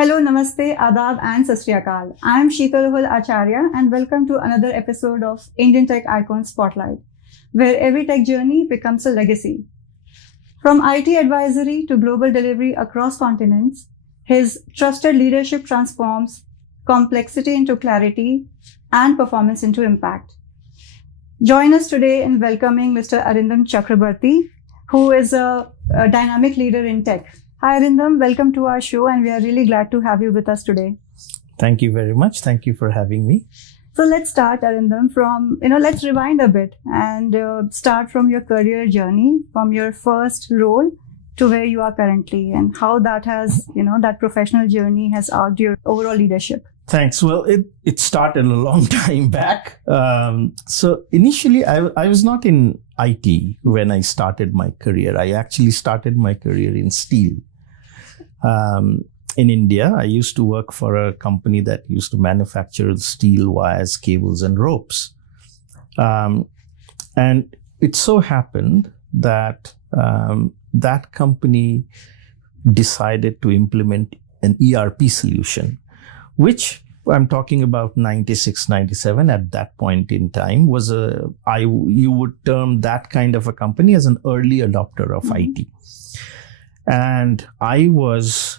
Hello, Namaste, Adab and Sat Sri Akal. I am Sheetal Acharya and welcome to another episode of Indian Tech Icon Spotlight, where every tech journey becomes a legacy. From IT advisory to global delivery across continents, his trusted leadership transforms complexity into clarity and performance into impact. Join us today in welcoming Mr. Arindam Chakraborty, who is a dynamic leader in tech. Hi, Arindam. Welcome to our show, and we are really glad to have you with us today. Thank you very much. Thank you for having me. So let's start, Arindam, let's rewind a bit and start from your career journey, from your first role to where you are currently, and how that has, that professional journey has arced your overall leadership. Thanks. Well, it started a long time back. So initially, I was not in IT when I started my career. I actually started my career in steel. In India, I used to work for a company that used to manufacture steel wires, cables, and ropes. And it so happened that that company decided to implement an ERP solution, which I'm talking about 96, 97 at that point in time you would term that kind of a company as an early adopter of IT. And I was,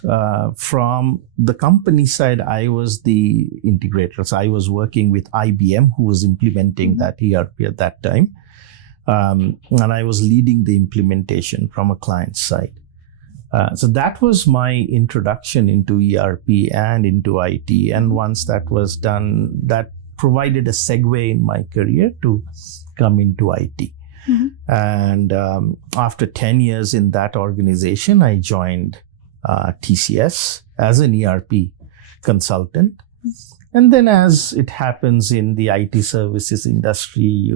from the company side, I was the integrator. So I was working with IBM, who was implementing that ERP at that time. And I was leading the implementation from a client side. So that was my introduction into ERP and into IT. And once that was done, that provided a segue in my career to come into IT. Mm-hmm. And after 10 years in that organization, I joined TCS as an ERP consultant. Mm-hmm. And then, as it happens in the IT services industry,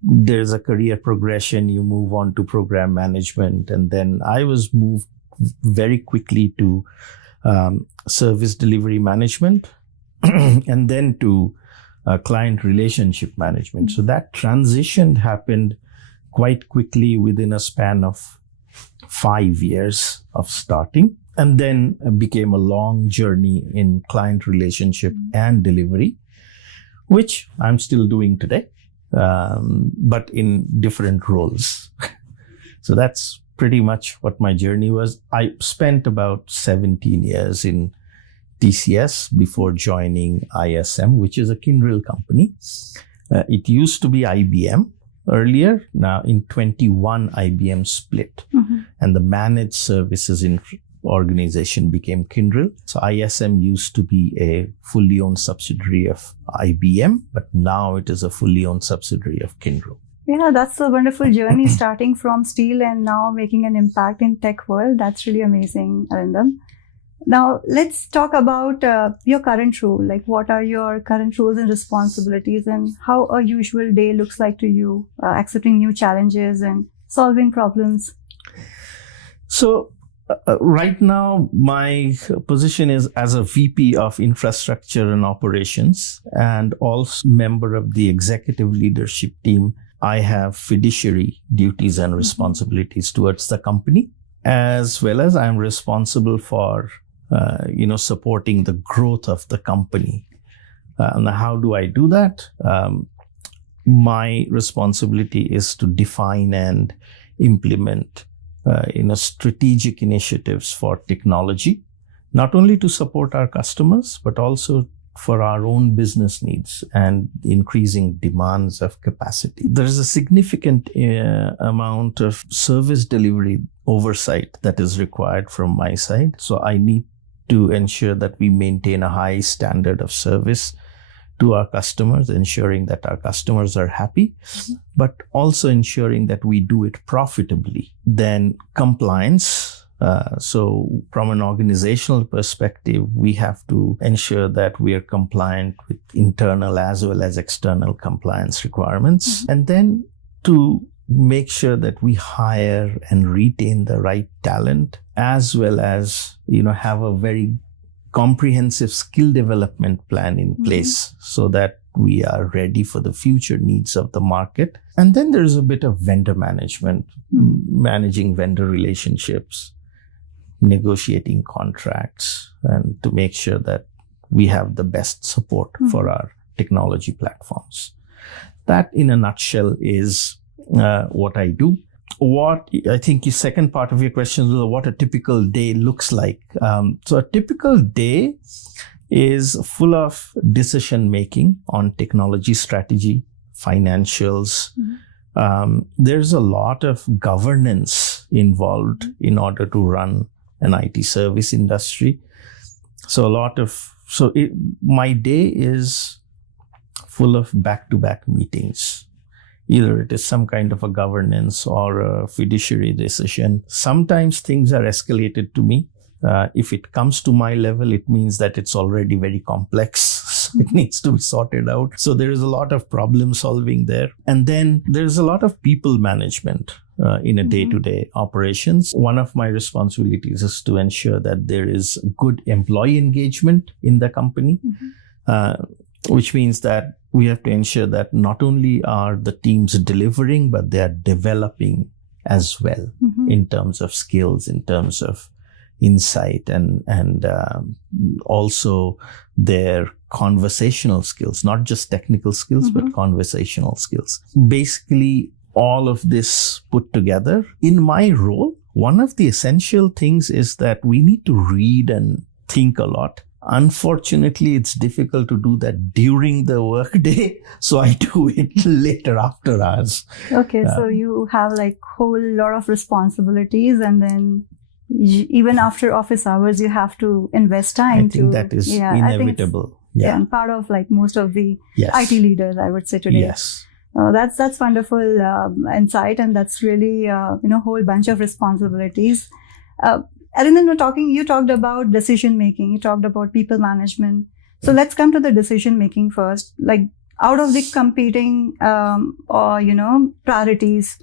there's a career progression. You move on to program management. And then I was moved very quickly to service delivery management and then to client relationship management. So that transition happened quite quickly within a span of 5 years of starting, and then became a long journey in client relationship and delivery, which I'm still doing today, but in different roles. So that's pretty much what my journey was. I spent about 17 years in TCS before joining ISM, which is a Kyndryl company. It used to be IBM earlier. Now in 21, IBM split, and the managed services organization became Kyndryl. So ISM used to be a fully owned subsidiary of IBM, but now it is a fully owned subsidiary of Kyndryl. Yeah, that's a wonderful journey, starting from steel and now making an impact in tech world. That's really amazing, Arindam. Now, let's talk about your current role. Like, what are your current roles and responsibilities, and how a usual day looks like to you, accepting new challenges and solving problems? So, right now, my position is as a VP of Infrastructure and Operations, and also member of the executive leadership team. I have fiduciary duties and responsibilities towards the company, as well as I'm responsible for supporting the growth of the company. And how do I do that? My responsibility is to define and implement, strategic initiatives for technology, not only to support our customers, but also for our own business needs and increasing demands of capacity. There is a significant amount of service delivery oversight that is required from my side. So I need to ensure that we maintain a high standard of service to our customers, ensuring that our customers are happy, but also ensuring that we do it profitably. Then compliance. So from an organizational perspective, we have to ensure that we are compliant with internal as well as external compliance requirements. And then to make sure that we hire and retain the right talent, as well as, have a very comprehensive skill development plan in place so that we are ready for the future needs of the market. And then there's a bit of vendor management, managing vendor relationships, negotiating contracts and to make sure that we have the best support for our technology platforms. That in a nutshell is what I do. What I think the second part of your question is what a typical day looks like. So a typical day is full of decision making on technology strategy, financials. There's a lot of governance involved in order to run an IT service industry. My day is full of back-to-back meetings. Either it is some kind of a governance or a fiduciary decision. Sometimes things are escalated to me. If it comes to my level, it means that it's already very complex. So it needs to be sorted out. So there is a lot of problem solving there. And then there's a lot of people management in a day-to-day operations. One of my responsibilities is to ensure that there is good employee engagement in the company, which means that we have to ensure that not only are the teams delivering, but they are developing as well in terms of skills, in terms of insight, and also their conversational skills, not just technical skills, but conversational skills. Basically, all of this put together. In my role, one of the essential things is that we need to read and think a lot. Unfortunately, it's difficult to do that during the workday, so I do it later after hours. Okay, so you have like whole lot of responsibilities, and then even after office hours, you have to invest time. I think that is inevitable. And part of like most of the IT leaders, I would say today. Yes. That's wonderful insight, and that's really whole bunch of responsibilities. Arindam, you talked about decision making, you talked about people management. So let's come to the decision making first. Like out of the competing priorities,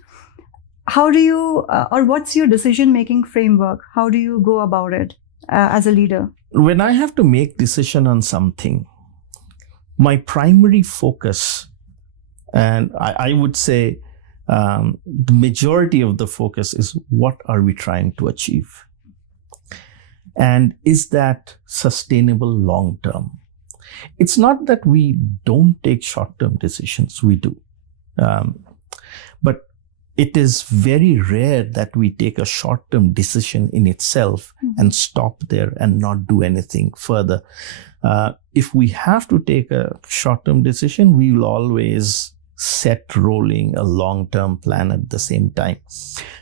how do you or what's your decision making framework? How do you go about it as a leader? When I have to make decision on something, my primary focus, and I would say the majority of the focus, is what are we trying to achieve? And is that sustainable long term? It's not that we don't take short-term decisions, we do. But it is very rare that we take a short-term decision in itself and stop there and not do anything further. If we have to take a short-term decision, we will always set rolling a long-term plan at the same time.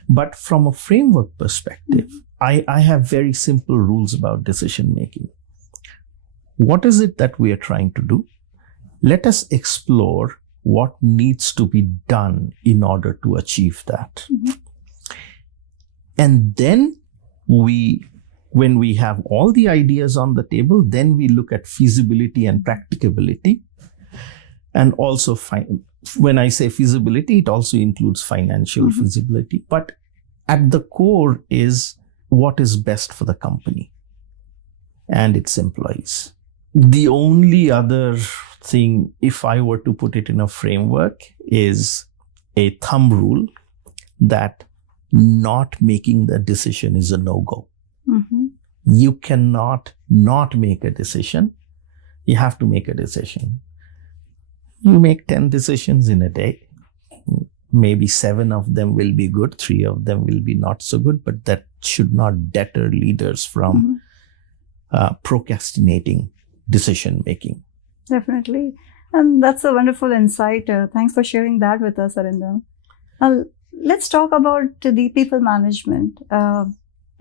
But from a framework perspective, I have very simple rules about decision making. What is it that we are trying to do? Let us explore what needs to be done in order to achieve that. And then when we have all the ideas on the table, then we look at feasibility and practicability. And also, when I say feasibility, it also includes financial feasibility. But at the core is what is best for the company and its employees. The only other thing, if I were to put it in a framework, is a thumb rule that not making the decision is a no-go. You cannot not make a decision. You have to make a decision. You make 10 decisions in a day. Maybe 7 of them will be good, 3 of them will be not so good, but that should not deter leaders from procrastinating decision making. Definitely. And that's a wonderful insight. Thanks for sharing that with us, Arindam. Let's talk about the people management.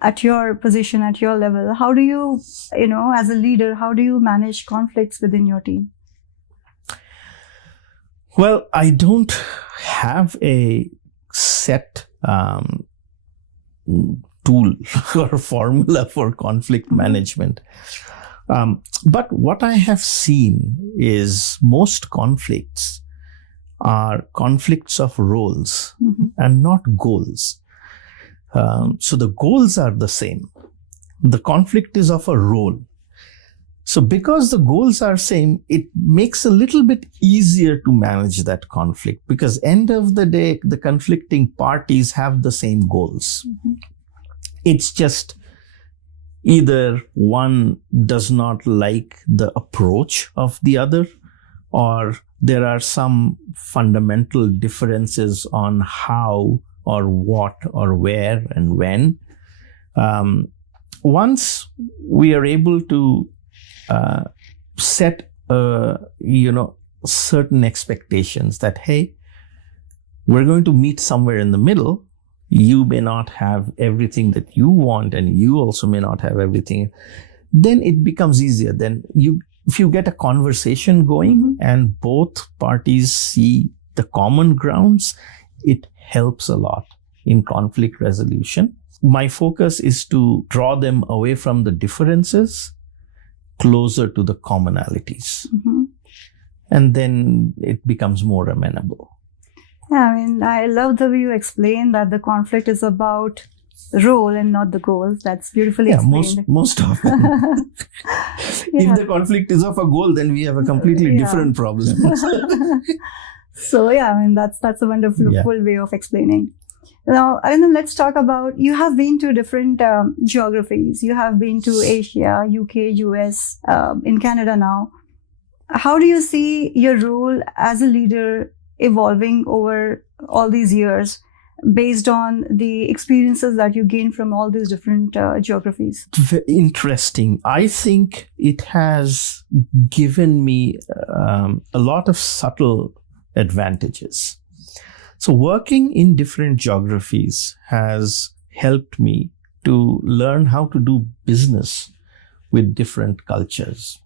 At your position, at your level, how do you, as a leader, how do you manage conflicts within your team? Well, I don't have a set tool or formula for conflict management. But what I have seen is most conflicts are conflicts of roles and not goals. So the goals are the same. The conflict is of a role. So because the goals are same, it makes a little bit easier to manage that conflict, because end of the day, the conflicting parties have the same goals. It's just either one does not like the approach of the other, or there are some fundamental differences on how or what or where and when. Once we are able to set certain expectations that, hey, we're going to meet somewhere in the middle. You may not have everything that you want, and you also may not have everything. Then it becomes easier. Then if you get a conversation going and both parties see the common grounds, it helps a lot in conflict resolution. My focus is to draw them away from the differences, closer to the commonalities. And then it becomes more amenable. Yeah, I mean, I love the way you explain that the conflict is about role and not the goal. That's beautifully explained. Most often. If the conflict is of a goal, then we have a completely different problem. So yeah, I mean, that's a wonderful way of explaining. Now, Arindam, let's talk about, you have been to different geographies. You have been to Asia, UK, US, in Canada now. How do you see your role as a leader evolving over all these years based on the experiences that you gain from all these different geographies? Interesting. I think it has given me a lot of subtle advantages. So working in different geographies has helped me to learn how to do business with different cultures.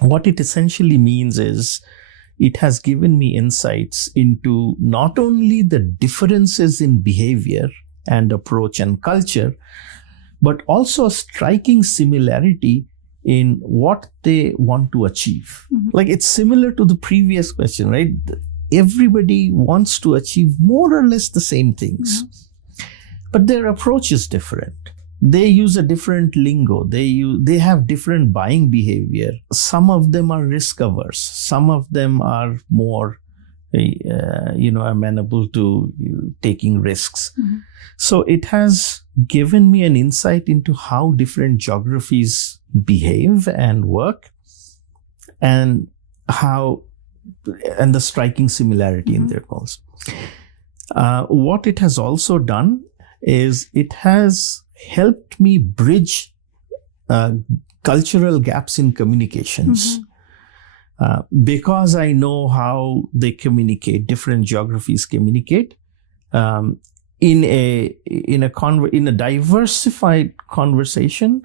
What it essentially means is it has given me insights into not only the differences in behavior and approach and culture, but also a striking similarity in what they want to achieve. Like, it's similar to the previous question, right? Everybody wants to achieve more or less the same things, but their approach is different. They use a different lingo. They have different buying behavior. Some of them are risk averse. Some of them are more, amenable to taking risks. So it has given me an insight into how different geographies behave and work, and the striking similarity in their goals. What it has also done is it has helped me bridge cultural gaps in communications. Because I know how they communicate, different geographies communicate. In a diversified conversation,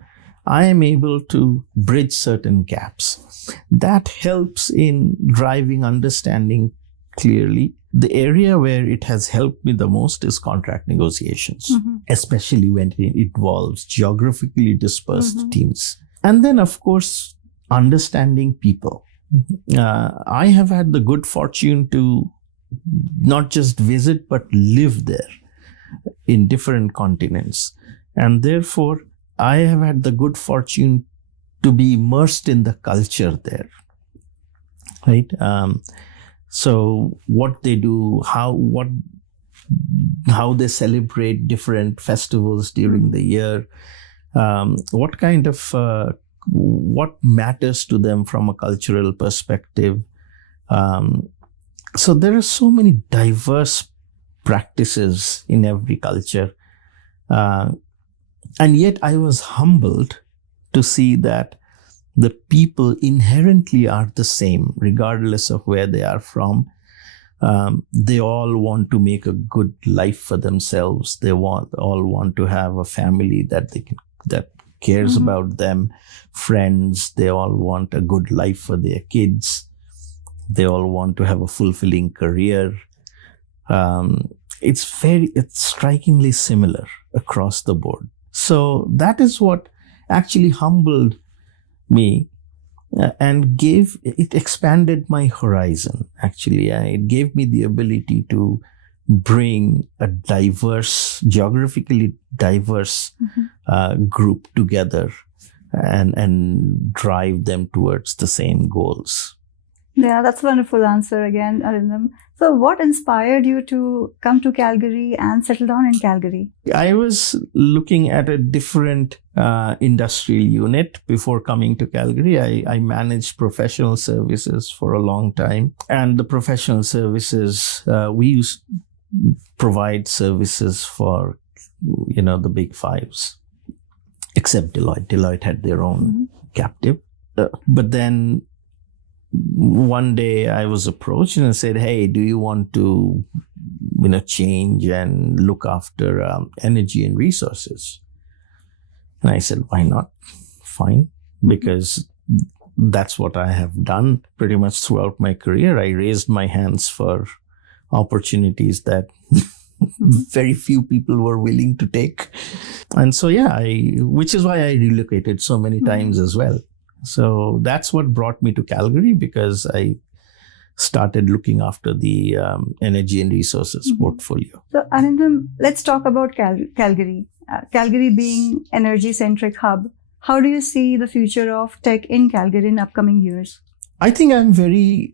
I am able to bridge certain gaps. That helps in driving understanding clearly. The area where it has helped me the most is contract negotiations, especially when it involves geographically dispersed teams. And then, of course, understanding people. I have had the good fortune to not just visit, but live there in different continents. And therefore, I have had the good fortune to be immersed in the culture there, right? So what they do, how they celebrate different festivals during the year, what matters to them from a cultural perspective. So there are so many diverse practices in every culture. And yet I was humbled to see that the people inherently are the same, regardless of where they are from. They all want to make a good life for themselves. They all want to have a family that cares about them, friends. They all want a good life for their kids. They all want to have a fulfilling career. It's strikingly similar across the board. So that is what actually humbled me and it expanded my horizon. Actually, it gave me the ability to bring a geographically diverse group together and drive them towards the same goals. Yeah, that's a wonderful answer again, Arindam. So, what inspired you to come to Calgary and settle down in Calgary? I was looking at a different industrial unit before coming to Calgary. I managed professional services for a long time, and the professional services we used provide services for the big fives, except Deloitte. Deloitte had their own captive, but then one day I was approached and I said, "Hey, do you want to change and look after energy and resources?" And I said, "Why not? Fine," because that's what I have done pretty much throughout my career. I raised my hands for opportunities that very few people were willing to take. And so, which is why I relocated so many times as well. So that's what brought me to Calgary, because I started looking after the energy and resources portfolio. So, Arindam, let's talk about Calgary. Calgary being energy-centric hub, how do you see the future of tech in Calgary in upcoming years? I think I'm very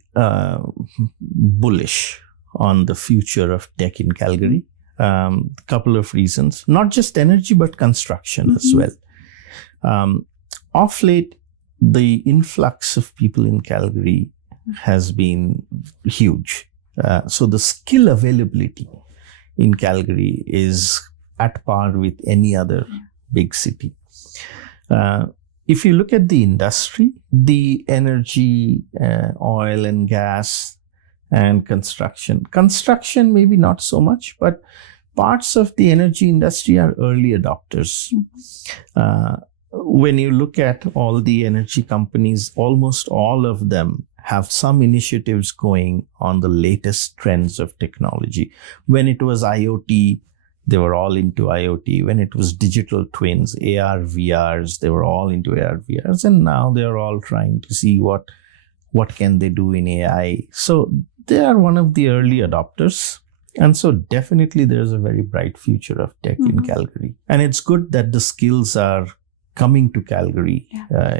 bullish on the future of tech in Calgary. Couple of reasons, not just energy, but construction as well. Off late, the influx of people in Calgary has been huge. So the skill availability in Calgary is at par with any other big city. If you look at the industry, the energy, oil and gas, and construction maybe not so much, but parts of the energy industry are early adopters. When you look at all the energy companies, almost all of them have some initiatives going on the latest trends of technology. When it was IoT, they were all into IoT. When it was digital twins, AR, VRs, they were all into AR, VRs. And now they're all trying to see what can they do in AI. So they are one of the early adopters. And so definitely there's a very bright future of tech in Calgary. And it's good that the skills are coming to Calgary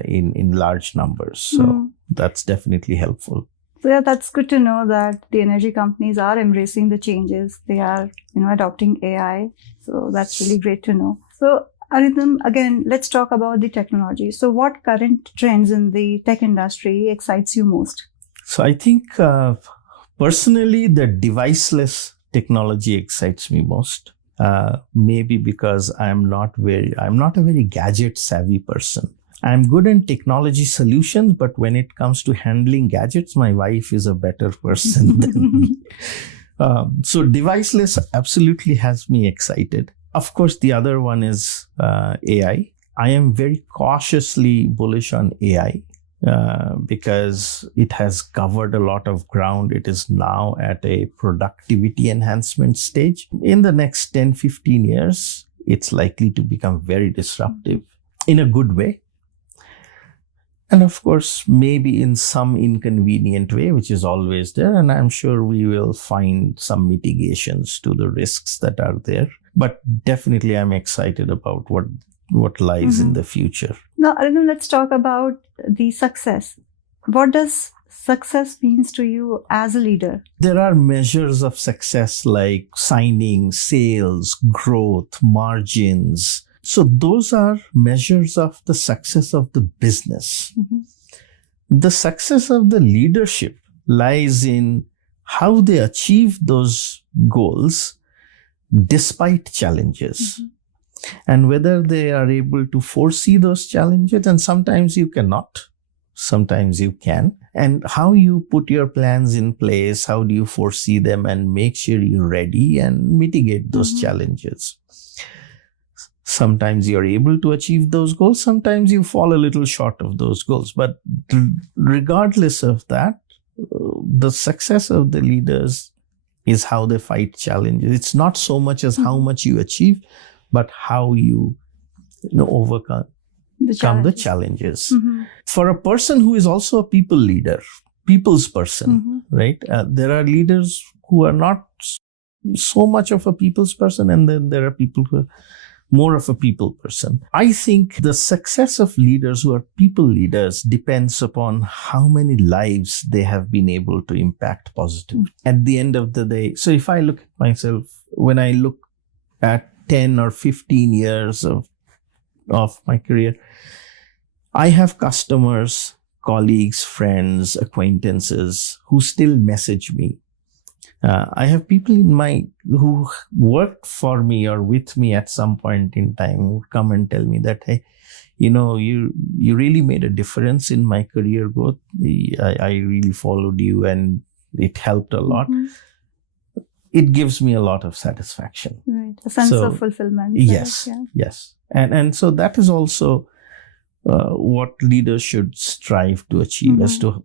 in large numbers. So that's definitely helpful. So that's good to know that the energy companies are embracing the changes. They are, adopting AI. So that's really great to know. So Arindam, again, let's talk about the technology. So what current trends in the tech industry excites you most? So I think personally, the deviceless technology excites me most. Maybe because I'm not a very gadget savvy person. I'm good in technology solutions, but when it comes to handling gadgets, my wife is a better person than me. So deviceless absolutely has me excited. Of course, the other one is AI. I am very cautiously bullish on AI because it has covered a lot of ground. It is now at a productivity enhancement stage. In the next 10, 15 years, it's likely to become very disruptive in a good way. And of course, maybe in some inconvenient way, which is always there. And I'm sure we will find some mitigations to the risks that are there. But definitely, I'm excited about what lies in the future. Now, Arindam, let's talk about the success. What does success means to you as a leader? There are measures of success like signing, sales, growth, margins. So those are measures of the success of the business. The success of the leadership lies in how they achieve those goals despite challenges. And whether they are able to foresee those challenges, and sometimes you cannot, sometimes you can, and how you put your plans in place, how do you foresee them and make sure you're ready and mitigate those challenges. Sometimes you're able to achieve those goals, sometimes you fall a little short of those goals. But regardless of that, the success of the leaders is how they fight challenges. It's not so much as how much you achieve, but how you overcome the challenges. For a person who is also a people leader, people's person, right? There are leaders who are not so much of a people's person, and then there are people who are more of a people person. I think the success of leaders who are people leaders depends upon how many lives they have been able to impact positively. At the end of the day, so if I look at myself, when I look at 10 or 15 years of my career, I have customers, colleagues, friends, acquaintances who still message me. I have people who worked for me or with me at some point in time who come and tell me that, hey, you really made a difference in my career growth. I really followed you and it helped a lot. Mm-hmm. It gives me a lot of satisfaction. Right. A sense of fulfillment. Yes. Right? Yeah. Yes. And so that is also what leaders should strive to achieve, mm-hmm. as to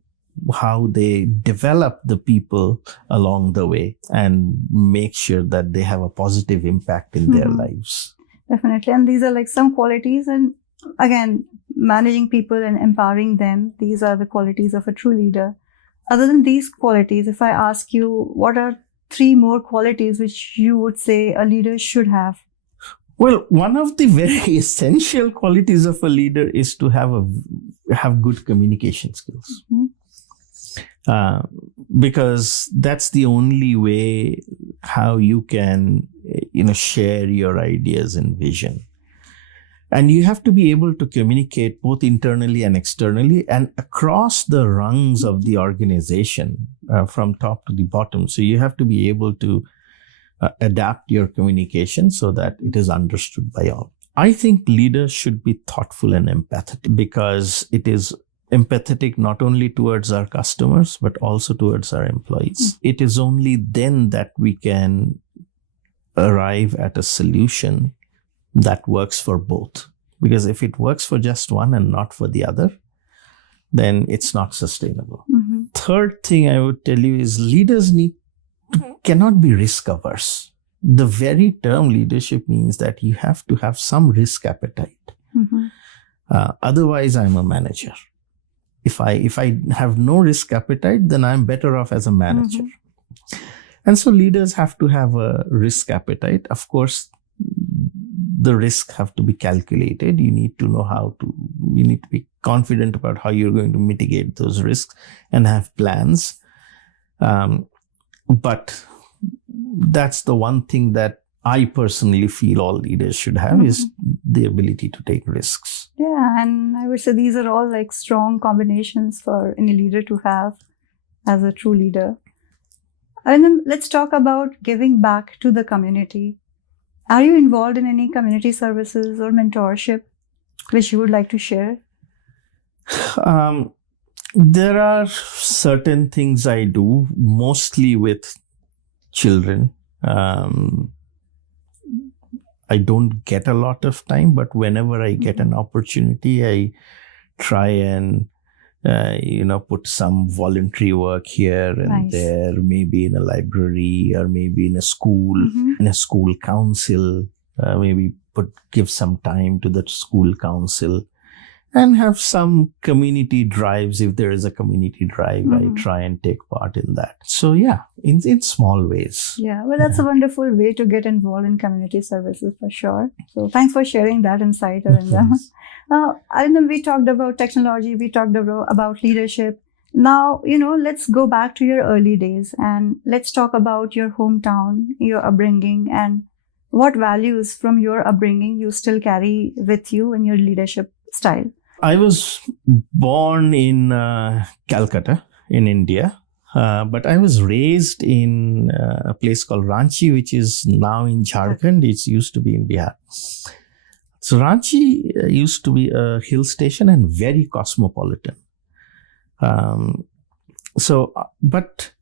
how they develop the people along the way and make sure that they have a positive impact in mm-hmm. their lives. Definitely. And these are like some qualities. And again, managing people and empowering them, these are the qualities of a true leader. Other than these qualities, if I ask you, what are 3 more qualities which you would say a leader should have? Well, one of the very essential qualities of a leader is to have good communication skills. Mm-hmm. Because that's the only way how you can, share your ideas and vision. And you have to be able to communicate both internally and externally and across the rungs of the organization, from top to the bottom. So you have to be able to adapt your communication so that it is understood by all. I think leaders should be thoughtful and empathetic, because it is empathetic not only towards our customers, but also towards our employees. It is only then that we can arrive at a solution that works for both. Because if it works for just one and not for the other, then it's not sustainable. Mm-hmm. Third thing I would tell you is leaders cannot be risk averse. The very term leadership means that you have to have some risk appetite. Mm-hmm. Otherwise, I'm a manager. If I have no risk appetite, then I'm better off as a manager. Mm-hmm. And so leaders have to have a risk appetite. Of course, the risks have to be calculated. You need to know you need to be confident about how you're going to mitigate those risks and have plans. But that's the one thing that I personally feel all leaders should have, mm-hmm. is the ability to take risks. Yeah, and I would say these are all like strong combinations for any leader to have as a true leader. And then let's talk about giving back to the community. Are you involved in any community services or mentorship which you would like to share? There are certain things I do, mostly with children. I don't get a lot of time, but whenever I get an opportunity, I try and, put some voluntary work here and there, maybe in a library or maybe in a school, mm-hmm. in a school council, maybe give some time to the school council and have some community drives. If there is a community drive, mm-hmm. I try and take part in that. So yeah, in small ways. Yeah, well, that's a wonderful way to get involved in community services for sure. So thanks for sharing that insight, Arindam. Arindam, we talked about technology, we talked about leadership. Now, let's go back to your early days and let's talk about your hometown, your upbringing, and what values from your upbringing you still carry with you in your leadership style. I was born in Calcutta in India, but I was raised in a place called Ranchi, which is now in Jharkhand. It used to be in Bihar. So Ranchi used to be a hill station and very cosmopolitan. But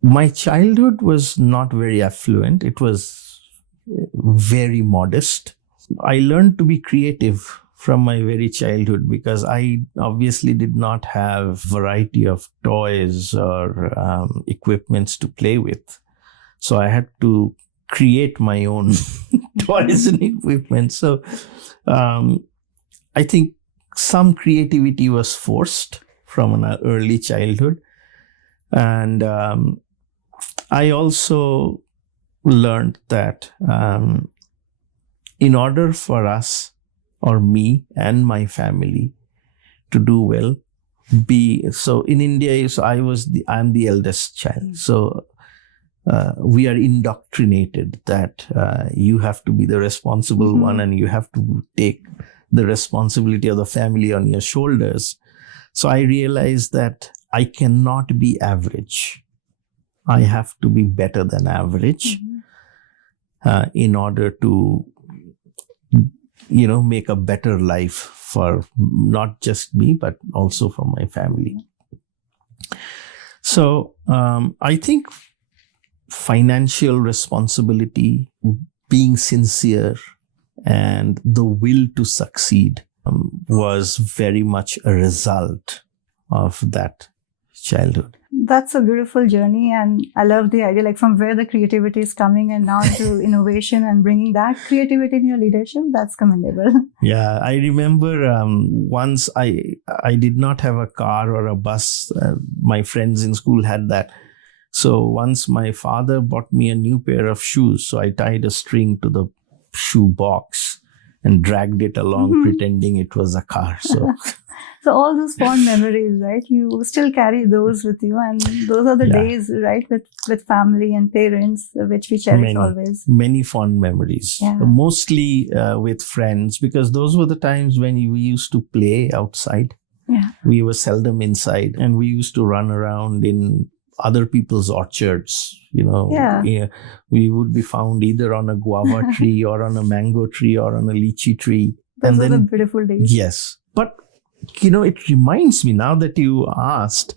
my childhood was not very affluent. It was very modest. I learned to be creative from my very childhood because I obviously did not have variety of toys or equipments to play with. So I had to create my own toys and equipment. So I think some creativity was forced from an early childhood. And I also learned that in order for us or me and my family to do well, so in India, so I'm the eldest child. So we are indoctrinated that you have to be the responsible one and you have to take the responsibility of the family on your shoulders. So I realized that I cannot be average. I have to be better than average in order to, make a better life for not just me, but also for my family. So I think financial responsibility, being sincere, and the will to succeed was very much a result of that childhood. That's a beautiful journey, and I love the idea, like from where the creativity is coming and now to innovation and bringing that creativity in your leadership. That's commendable. Yeah, I remember once I did not have a car or a bus. My friends in school had that. So once my father bought me a new pair of shoes, so I tied a string to the shoe box and dragged it along, pretending it was a car. So all those fond memories, right? You still carry those with you, and those are the days, right, with family and parents, which we cherish always. Many fond memories, mostly with friends, because those were the times when we used to play outside. Yeah, we were seldom inside, and we used to run around in other people's orchards. We would be found either on a guava tree or on a mango tree or on a lychee tree. Those were the beautiful days. Yes, but it reminds me, now that you asked,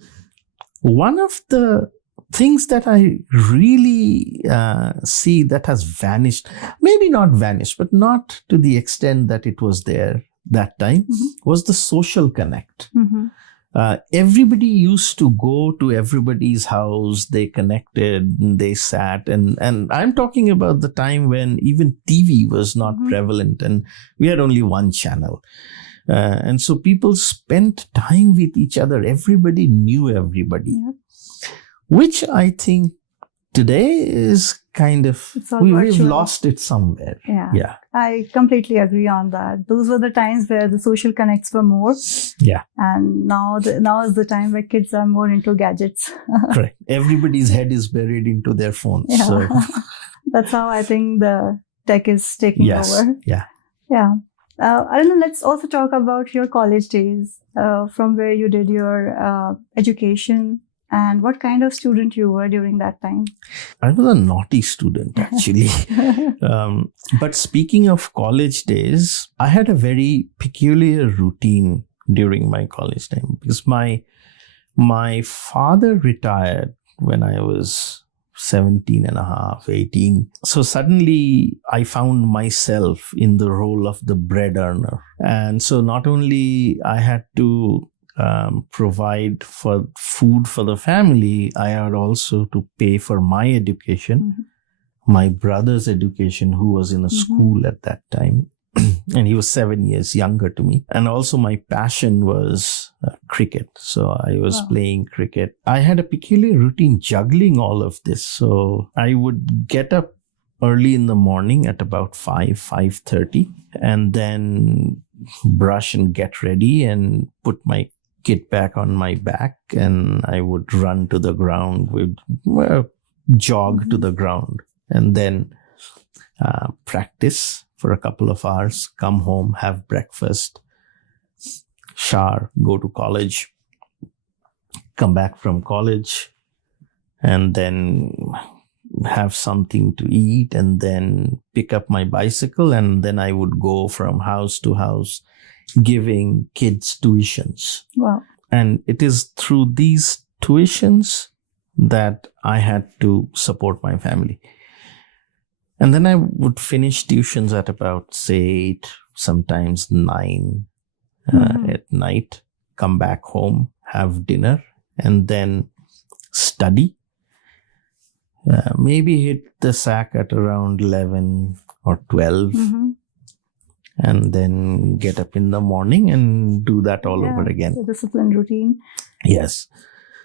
one of the things that I really see that has vanished, maybe not vanished, but not to the extent that it was there that time, was the social connect. Everybody used to go to everybody's house. They connected and they sat. And I'm talking about the time when even TV was not prevalent and we had only one channel. And so people spent time with each other. Everybody knew everybody, which I think today is kind of, we've lost it somewhere. Yeah. I completely agree on that. Those were the times where the social connects were more. Yeah. And now is the time where kids are more into gadgets. Correct. Everybody's head is buried into their phones. Yeah. So. That's how I think the tech is taking over. Yeah. Yeah. Arindam, let's also talk about your college days, from where you did your education and what kind of student you were during that time. I was a naughty student, actually. But speaking of college days, I had a very peculiar routine during my college time because my father retired when I was 17 and a half, 18. So suddenly I found myself in the role of the bread earner. And so not only I had to provide for food for the family, I had also to pay for my education, my brother's education, who was in a school at that time. And he was 7 years younger to me. And also my passion was cricket. So I was playing cricket. I had a peculiar routine juggling all of this. So I would get up early in the morning at about 5:30, and then brush and get ready and put my kit back on my back. And I would run to the ground, jog to the ground, and then practice for a couple of hours, come home, have breakfast, shower, go to college, come back from college, and then have something to eat, and then pick up my bicycle, and then I would go from house to house giving kids tuitions. Wow. And it is through these tuitions that I had to support my family. And then I would finish tuitions at about, say, 8, sometimes 9 at night, come back home, have dinner, and then study. Maybe hit the sack at around 11 or 12, and then get up in the morning and do that all over again. The disciplined routine. Yes.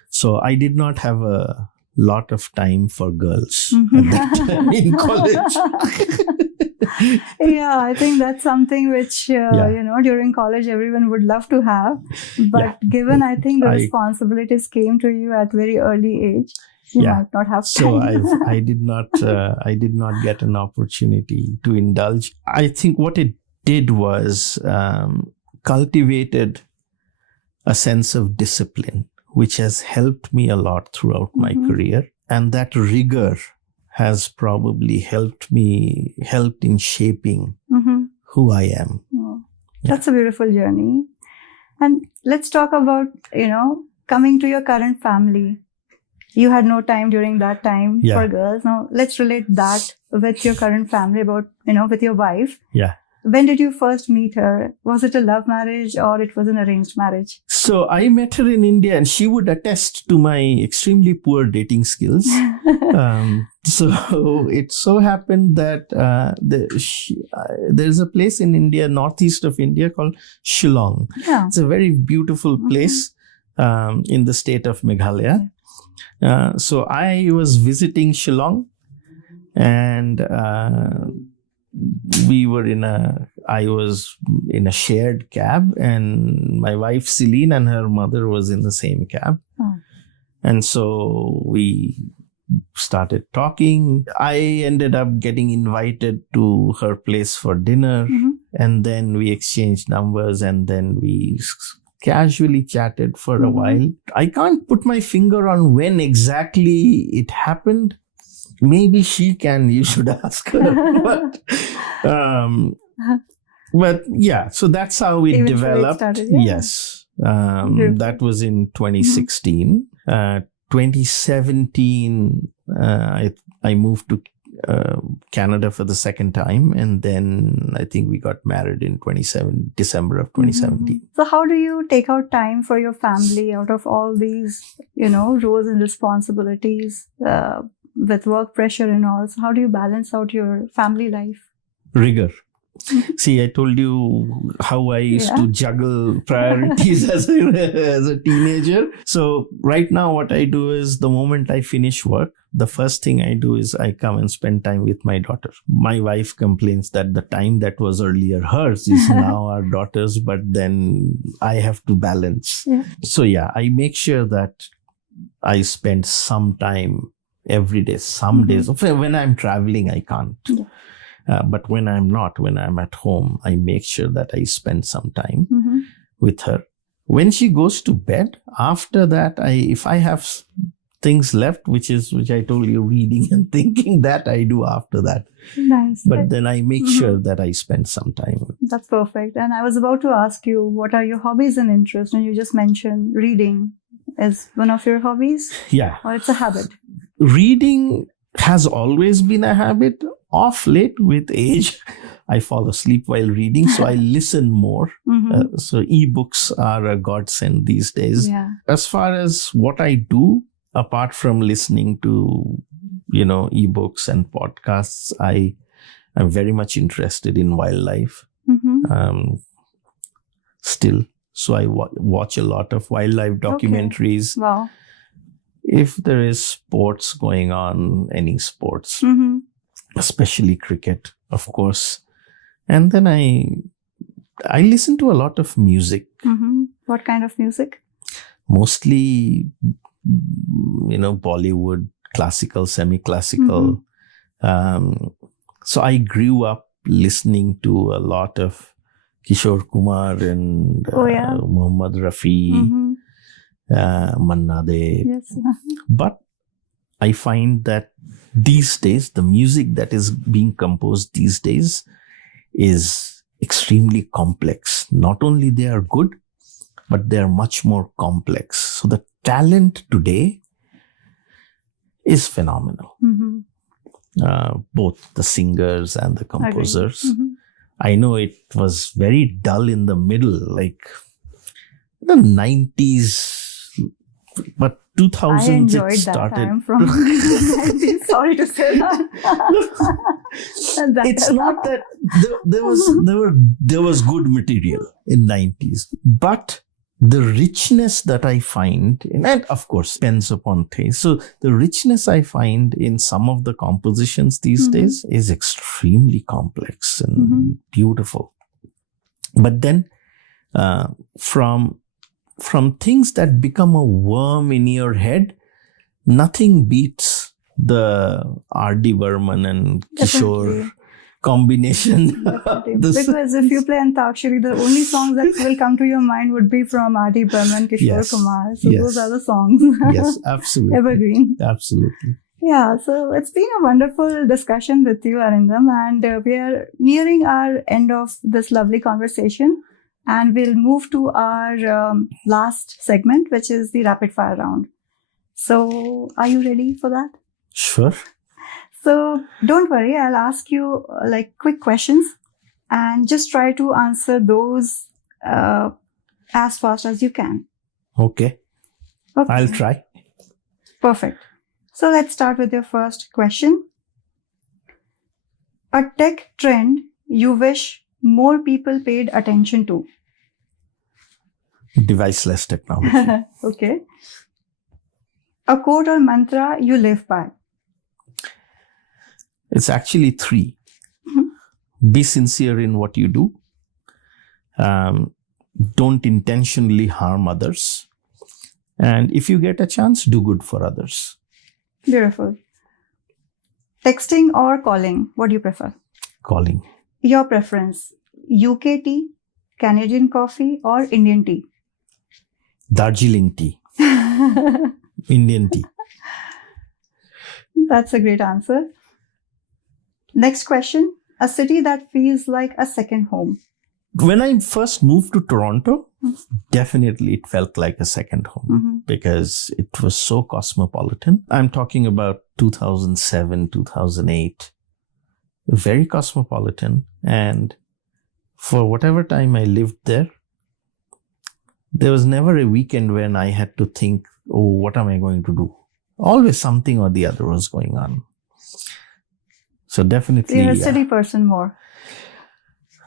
So I did not have a lot of time for girls at that time in college. Yeah, I think that's something which, during college, everyone would love to have. But given, I think, the responsibilities came to you at very early age, you might not have time. So I did not get an opportunity to indulge. I think what it did was cultivated a sense of discipline, which has helped me a lot throughout my career. And that rigor has probably helped in shaping who I am. Oh, that's a beautiful journey. And let's talk about, coming to your current family. You had no time during that time for girls. Now let's relate that with your current family about, with your wife. Yeah. When did you first meet her? Was it a love marriage or it was an arranged marriage? So I met her in India, and she would attest to my extremely poor dating skills. So it so happened that there's a place in India, northeast of India, called Shillong. Yeah. It's a very beautiful place in the state of Meghalaya. So I was visiting Shillong, and I was in a shared cab, and my wife Celine and her mother was in the same cab. Oh. And so we started talking. I ended up getting invited to her place for dinner, and then we exchanged numbers, and then we casually chatted for a while. I can't put my finger on when exactly it happened. Maybe she can. You should ask her. But yeah, so that's how it developed. Started, Yes, that was in 2016. 2017, I moved to Canada for the second time, and then I think we got married in December of 2017. So how do you take out time for your family out of all these, roles and responsibilities? With work pressure and all, so how do you balance out your family life? Rigor. See, I told you how I used to juggle priorities as a teenager. So right now what I do is, the moment I finish work, the first thing I do is I come and spend time with my daughter. My wife complains that the time that was earlier hers is now our daughter's, but then I have to balance. Yeah. So I make sure that I spend some time every day. Some days, when I'm traveling, I can't. But when I'm not, when I'm at home, I make sure that I spend some time with her. When she goes to bed, after that, if I have things left, which I told you, reading and thinking, that I do after that. Nice. But then I make sure that I spend some time. That's perfect. And I was about to ask you, what are your hobbies and interests? And you just mentioned reading as one of your hobbies. Yeah. Or it's a habit. Reading has always been a habit. Off late, with age, I fall asleep while reading, so I listen more. So ebooks are a godsend these days. Yeah. As far as what I do, apart from listening to, ebooks and podcasts, I am very much interested in wildlife. Still, so I watch a lot of wildlife documentaries. Okay. Wow. If there is sports going on, any sports. Especially cricket, of course. And then I listen to a lot of music. What kind of music? Mostly, Bollywood, classical, semi-classical. So I grew up listening to a lot of Kishore Kumar and Mohammad Rafi, Manna De. Yes. But I find that these days, the music that is being composed these days is extremely complex. Not only they are good, but they are much more complex. So the talent today is phenomenal. Both the singers and the composers. I know it was very dull in the middle, like the 90s, but 2000s I enjoyed it started. That. I'm from 90s. Sorry to say that. It's not that there was good material in 90s, but the richness that I find, and of course depends upon taste. So the richness I find in some of the compositions these days is extremely complex and beautiful. But then from things that become a worm in your head, nothing beats the R.D. Burman and Kishore combination. Because if you play Antakshari, the only songs that will come to your mind would be from R.D. Burman, Kishore Kumar. So those are the songs. Yes, absolutely. Evergreen. Absolutely. Yeah, so it's been a wonderful discussion with you, Arindam, and we are nearing our end of this lovely conversation, and we'll move to our last segment, which is the rapid fire round. So are you ready for that? Sure. So don't worry, I'll ask you quick questions and just try to answer those as fast as you can. Okay. I'll try. Perfect. So let's start with your first question. A tech trend you wish more people paid attention to? Deviceless technology. Okay. A quote or mantra you live by? It's actually 3. Be sincere in what you do. Don't intentionally harm others. And if you get a chance, do good for others. Beautiful. Texting or calling? What do you prefer? Calling. Your preference? UK tea, Canadian coffee, or Indian tea? Darjeeling tea. Indian tea. That's a great answer. Next question. A city that feels like a second home? When I first moved to Toronto, definitely it felt like a second home because it was so cosmopolitan. I'm talking about 2007, 2008. Very cosmopolitan. And for whatever time I lived there, there was never a weekend when I had to think, oh, what am I going to do? Always something or the other was going on. So definitely. You're a city person more.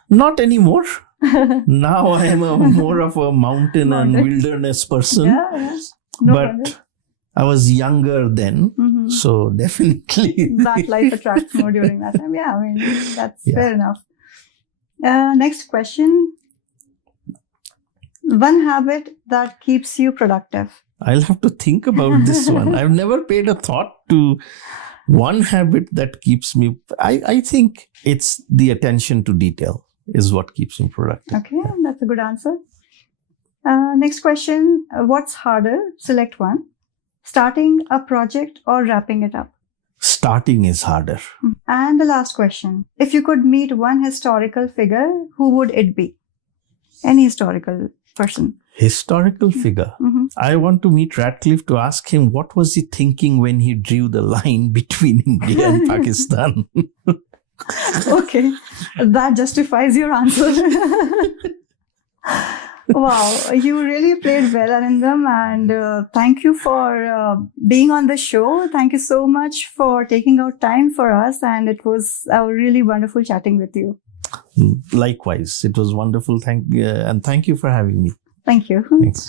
Not anymore. Now I am more of a mountain and wilderness person. Yeah. No but wonder. I was younger then. So definitely. That life attracts more during that time. Yeah, I mean, that's fair enough. Next question. One habit that keeps you productive? I'll have to think about this one. I've never paid a thought to one habit that keeps me. I think it's the attention to detail is what keeps me productive. Okay, that's a good answer. Next question. What's harder? Select one. Starting a project or wrapping it up? Starting is harder. And the last question. If you could meet one historical figure, who would it be? Any historical person. Historical figure. I want to meet Radcliffe to ask him what was he thinking when he drew the line between India and Pakistan. Okay, that justifies your answer. Wow, you really played well, Arindam, and thank you for being on the show. Thank you so much for taking out time for us, and it was really wonderful chatting with you. Likewise, it was wonderful. And thank you for having me. Thank you. Thanks.